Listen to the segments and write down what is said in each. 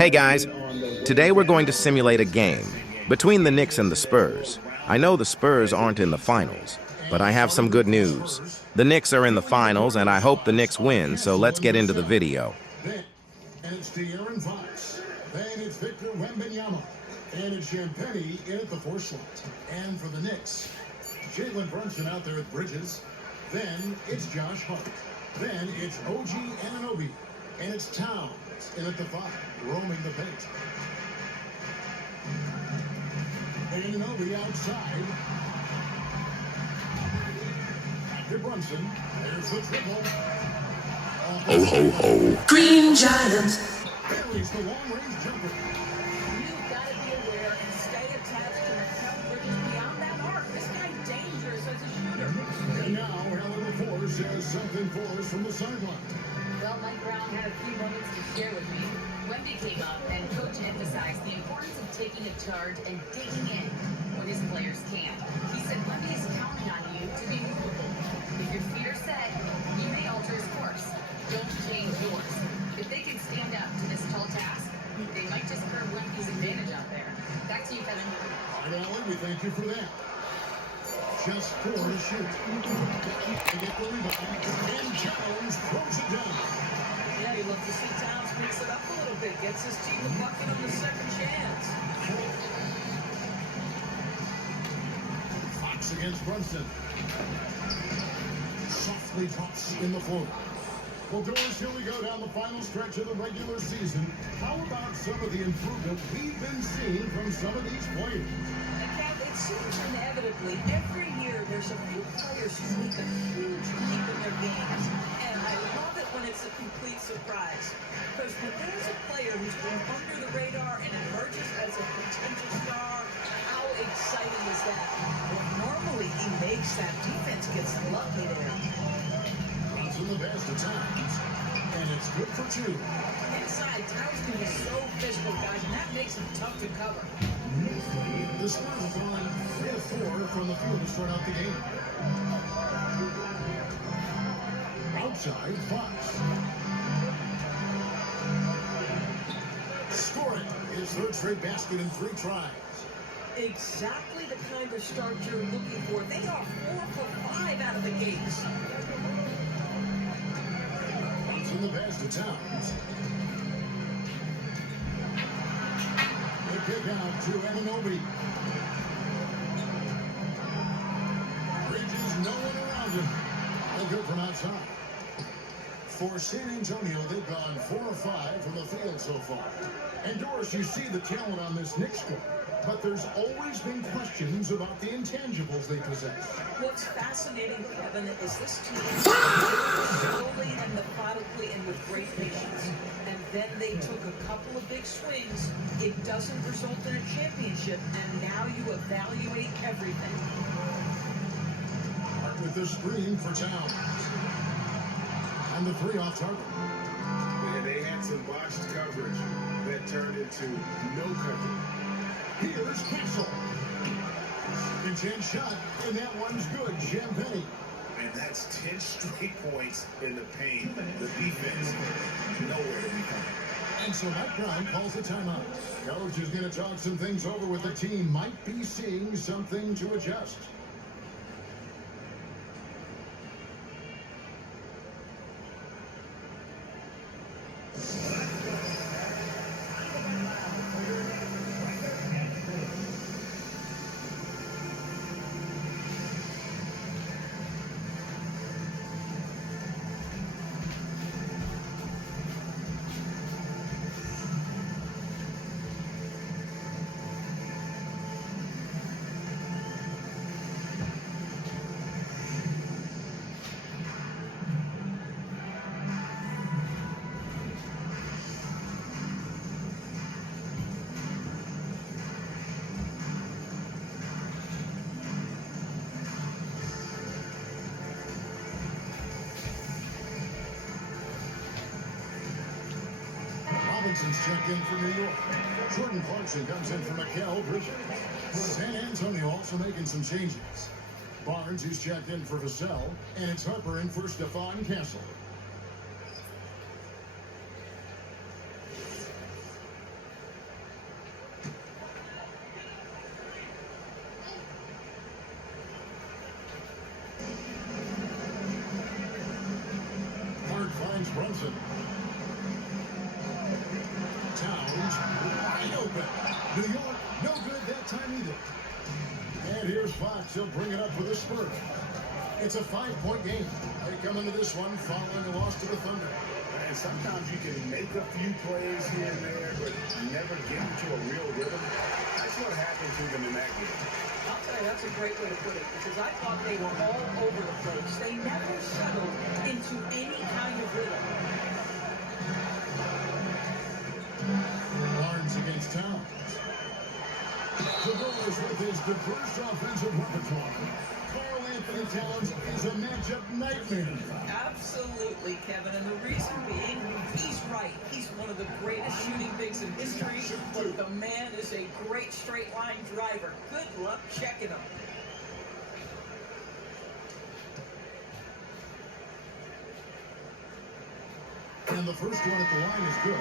Hey guys, today we're going to simulate a game between the Knicks and the Spurs. I know the Spurs aren't in the finals, but I have some good news. The Knicks are in the finals and I hope the Knicks win, so let's get into the video. And it's De'Aaron Fox. Then it's Victor Wembanyama. And it's Champagnie in at the 4 slot. And for the Knicks, Jalen Brunson out there at Bridges. Then it's Josh Hart. Then it's OG Anunoby. And it's Towns in at the 5, roaming the paint. Anunoby outside. Back to Brunson. There's the triple. Ho, ho, ho. Green Giant. Buries the long-range jumper. You've got to be aware and stay attached to the Bridges beyond that arc. This guy's dangerous as a shooter. And now, Helen Force says something for us from the sideline. Well, Mike Brown had a few moments to share with me. Wemby came up and Coach emphasized the importance of taking a charge and digging in when his players can't. He said Wemby is counting on you to be movable. If your feet are set, you may alter his course. Don't change yours. If they can stand up to this tall task, they might just curb Wemby's advantage out there. Back to you, Kevin. All right, Allen, we thank you for that. Just 4 to shoot. They get the rebound, and Jones throws it down. Yeah, you love to see Towns mix it up a little bit. Gets his team a bucket on the second chance. Fox against Brunson. Softly tops in the floor. Well, Doris, here we go down the final stretch of the regular season. How about some of the improvement we've been seeing from some of these players? Kev, it seems inevitably every year there's a few players who make a huge leap in their games. And I love it when it's a complete surprise. Because when there's a player who's been under the radar and emerges as a potential star, how exciting is that? Well, normally he makes that defense gets lucky there. In the best of times, and it's good for 2. Inside, Towns can be so physical, guys, and that makes him tough to cover. The Spurs are falling 3 of 4 from the field to start out the game. Outside, Fox. Score it. His 3rd straight basket in 3 tries. Exactly the kind of start you're looking for. They are 4 for 5 out of the gates. In the best of times. The kick out to Anunoby. Bridges, no one around him. They'll go from outside. For San Antonio, they've gone 4 of 5 from the field so far. And Doris, you see the talent on this Knicks squad, but there's always been questions about the intangibles they possess. What's fascinating, Kevin, is this team slowly and methodically and with great patience. And then they took a couple of big swings. It doesn't result in a championship, and now you evaluate everything. Hart with the screen for Towns. And the 3 off target. And they had some botched coverage that turned into no coverage. Here's Castle. Intense shot, and that one's good. Champagnie. And that's 10 straight points in the paint. The defense, nowhere to be found. And so Mike Brown calls a timeout. Coach is going to talk some things over with the team. Might be seeing something to adjust. Robinson's checked in for New York. Jordan Clarkson comes in for Mikal Bridges. San Antonio also making some changes. Barnes, who's checked in for Vassell, and it's Harper in for Stephon Castle. Jones wide open. New York, no good that time either. And here's Fox. He'll bring it up for the Spurs. It's a 5-point game. They come into this one following a loss to the Thunder. And sometimes you can make a few plays here and there, but never get into a real rhythm. That's what happened to them in that game. I'll tell you, that's a great way to put it, because I thought they were all over the place. They never settled into any kind of rhythm. Barnes against Towns. The Brewers with his diverse offensive repertoire. Carl Anthony Towns is a matchup nightmare. Absolutely, Kevin. And the reason being, he's right. He's one of the greatest shooting bigs in history. But the man is a great straight line driver. Good luck checking him. And the first one at the line is good.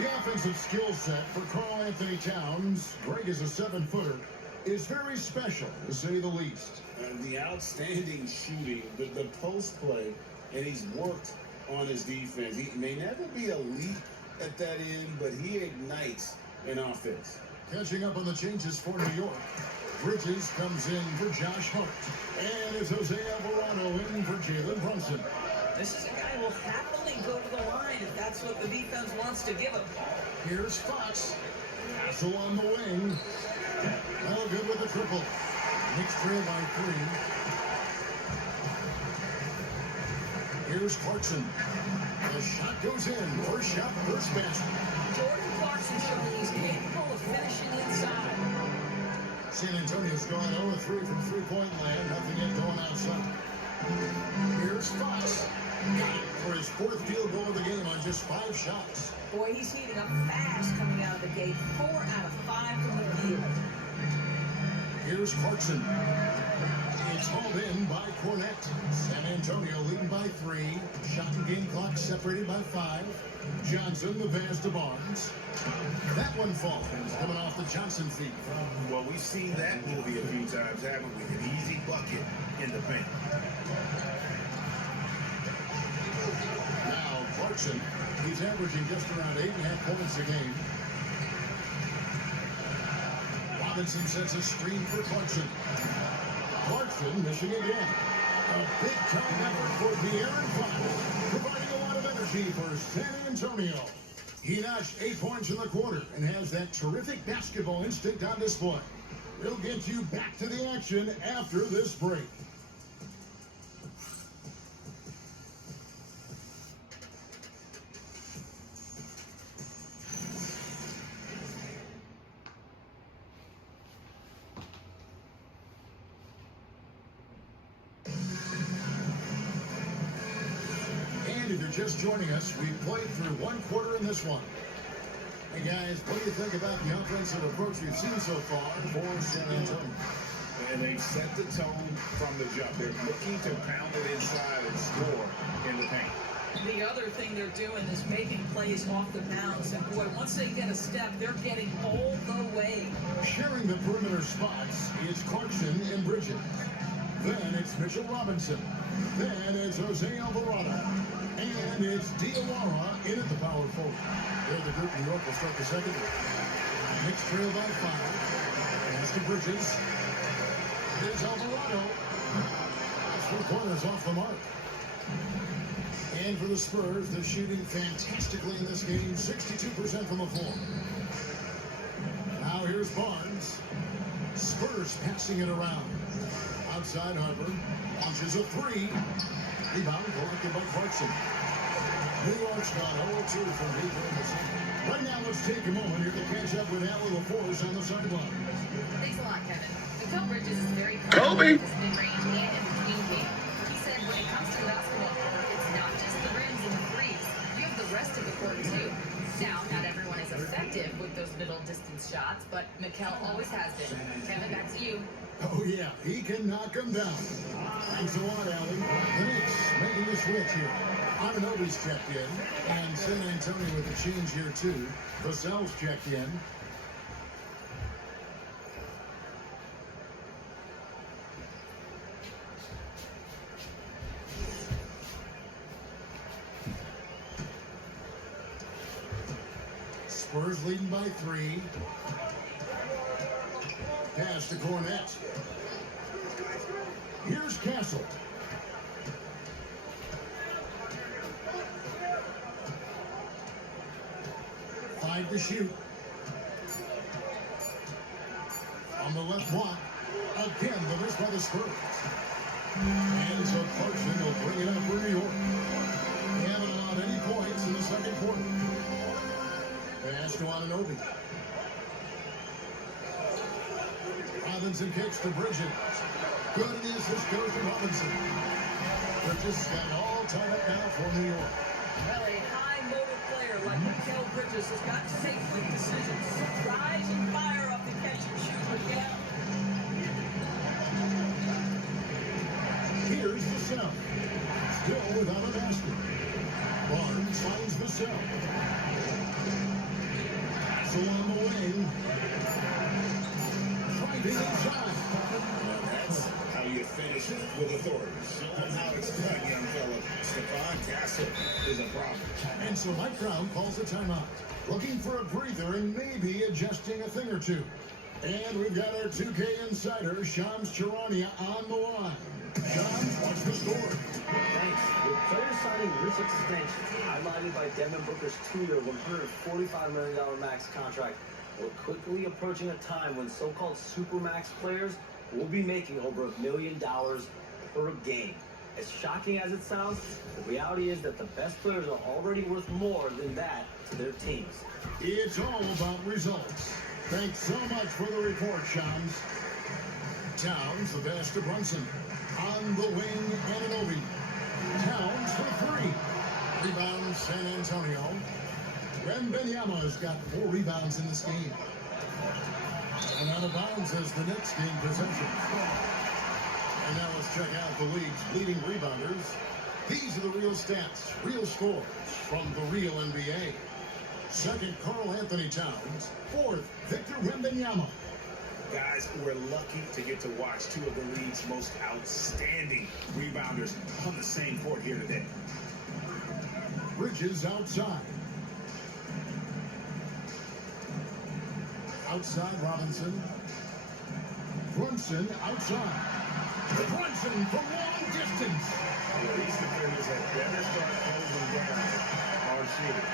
The offensive skill set for Carl Anthony Towns, Greg is a 7-footer, is very special, to say the least. The outstanding shooting, the post play, and he's worked on his defense. He may never be elite at that end, but he ignites an offense. Catching up on the changes for New York. Bridges comes in for Josh Hart. And it's Jose Alvarado in for Jalen Brunson. This is a guy who will happily go to the line if that's what the defense wants to give him. Here's Fox. Castle on the wing. Well, good with the triple. Knicks trail by 3. Here's Clarkson. The shot goes in. First shot, first basket. Jordan Clarkson showing he's capable of finishing inside. San Antonio's gone 0-3 from three-point land. Nothing yet going outside. Here's Fox. Got it for his 4th field goal of the game on just 5 shots. Boy, he's heating up fast coming out of the gate. 4 out of 5 from the field. Here's Clarkson. It's hauled in by Cornette. San Antonio leading by 3. Shot and game clock separated by 5. Johnson, the pass to Barnes. That one falls, coming off the Johnson feet. Well, we've seen that movie a few times, haven't we? An easy bucket in the paint. Now Clarkson, he's averaging just around 8.5 points a game. Robinson sets a screen for Clarkson. Clarkson missing again. A big-time effort for De'Aaron Fox, providing a lot of energy for San Antonio. He notched 8 points in the quarter and has that terrific basketball instinct on display. We'll get you back to the action after this break. If you're just joining us, we've played through 1 quarter in this one. Hey guys, what do you think about the offensive approach we've seen so far for San Antonio? And they've set the tone from the jump. They're looking to pound it inside and score in the paint. The other thing they're doing is making plays off the bounce. And boy, once they get a step, they're getting all the way. Sharing the perimeter spots is Clarkson and Bridges. Then it's Mitchell Robinson. Then it's Jose Alvarado. And it's Diawara in at the power forward. There the group. New York will start the second. Knicks trail by 5. Pass to Bridges. There's Alvarado. 3 pointers off the mark. And for the Spurs, they're shooting fantastically in this game. 62% from the floor. Now here's Barnes. Spurs passing it around. Outside Harper. Launches a 3. Rebound collected by Clarkson. New York's gone 0-2 from deep in the second. Right now, let's take a moment here to catch up with Al LaForce on the sideline. Thanks a lot, Kevin. Mikael Bridges is very Kobe. proud of his mid-range and in between game. He said when it comes to basketball court, it's not just the rims and the threes. You have the rest of the court, too. Now, not everyone is effective with those middle distance shots, but Mikael always has been. Kevin, back to you. Oh, yeah, he can knock him down. Thanks a lot, Allie. The Knicks making the switch here. Ananobi's checked in, and San Antonio with a change here, too. Vassell's checked in. Spurs leading by 3. Pass to Cornette. Here's Castle. Five to shoot. On the left block. Again, the miss by the Spurs. And so Clarkson will bring it up for New York. They haven't allowed any points in the second quarter. Pass to Anunoby. Robinson kicks to Bridges. Good, and the assist goes to Robinson. Bridges got it all tied up now for New York. Well, a high-motor player like Mikal Bridges has got to take quick decisions. Rise and fire up the catch and shoot with Gale. Here's Vassell. Still without a basket. Barnes finds Vassell. So on the wing. Driving inside. That's how you finish with authority. Show them how it's done, young fella. Stephon Castle is a problem. And so Mike Brown calls a timeout. Looking for a breather and maybe adjusting a thing or two. And we've got our 2K insider, Shams Charania, on the line. Shams, watch the score. Thanks. With players signing rich extensions, highlighted by Devin Booker's 2-year, $145 million max contract, we're quickly approaching a time when so-called supermax players will be making over $1 million per game. As shocking as it sounds, the reality is that the best players are already worth more than that to their teams. It's all about results. Thanks so much for the report, Shams. Towns, the best to Brunson. On the wing, Anunoby. Towns for 3. Rebound, San Antonio. Wembanyama's got 4 rebounds in this game. And out of bounds as the Knicks gain possession. And now let's check out the league's leading rebounders. These are the real stats, real scores from the real NBA. Second, Karl Anthony Towns. Fourth, Victor Wembanyama. Guys, we're lucky to get to watch 2 of the league's most outstanding rebounders on the same court here today. Bridges outside. Outside Robinson. Brunson outside. Brunson from long distance. These defenders had better start closing down our shooting.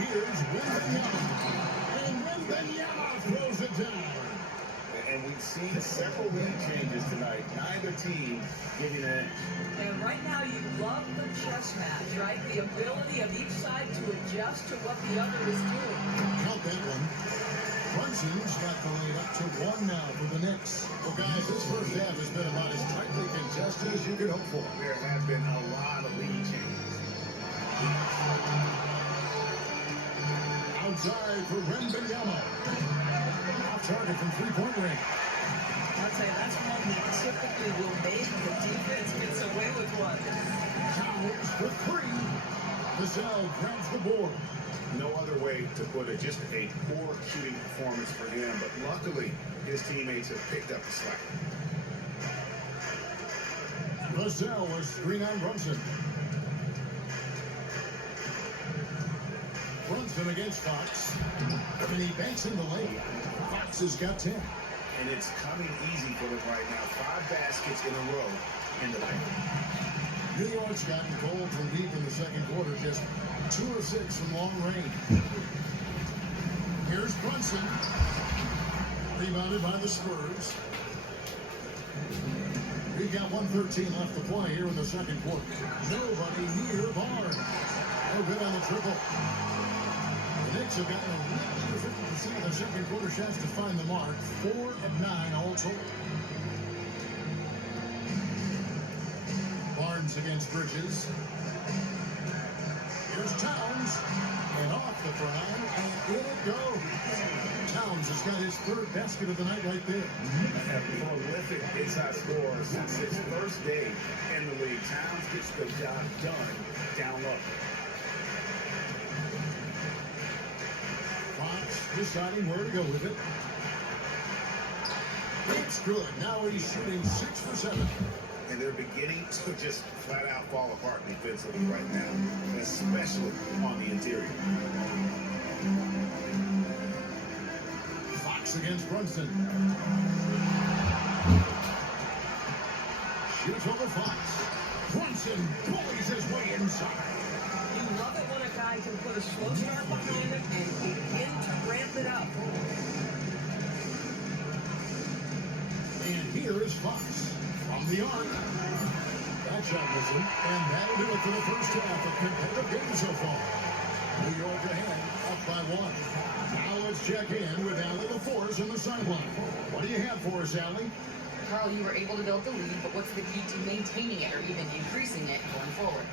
Here's Wembanyama. And Wembanyama throws it down. And we've seen several lead changes tonight. Neither team giving an edge. And right now, you love the chess match, right? The ability of each side to adjust to what the other is doing. Count that one. Brunson's got the lead up to 1 now for the Knicks. Well, guys, this first half has been about as tightly contested as you could hope for. There has been a lot of lead changes. Outside for Wembanyama. Off target from three-point range. I'd say that's one he typically will make. The defense gets away with one. Towns for 3. Vassell grabs the board. No other way to put it. Just a poor shooting performance for him. But luckily, his teammates have picked up the slack. Vassell was screen on Brunson. Brunson against Fox. And he banks in the lane. Fox has got 10. And it's coming easy for them right now. 5 baskets in a row in the lane. New York's gotten cold from deep in the second quarter, just 2 of 6 from long range. Here's Brunson. Rebounded by the Spurs. We've got 1:13 left to play here in the second quarter. Nobody near Barnes. No good on the triple. The Knicks have gotten a little under 50% of their second quarter shots to find the mark. 4 of 9 all told. Barnes against Bridges. Here's Towns. And off the front. And in it goes. Towns has got his 3rd basket of the night right there. A prolific inside scorer since his first day in the league. Towns gets the job done down low. Fox deciding where to go with it. It's good. Now he's shooting 6 for 7. And they're beginning to just flat out fall apart defensively right now, especially on the interior. Fox against Brunson. Shoots over Fox. Brunson bullies his way inside. You love it when a guy can put a slow start behind him and begin to ramp it up. And here is Fox from the arc. That shot missing, and that'll do it for the first half of competitive game so far. New York ahead, up by 1. Now let's check in with Allie LaForce on the sideline. What do you have for us, Allie? Carl, you were able to build the lead, but what's the key to maintaining it or even increasing it going forward?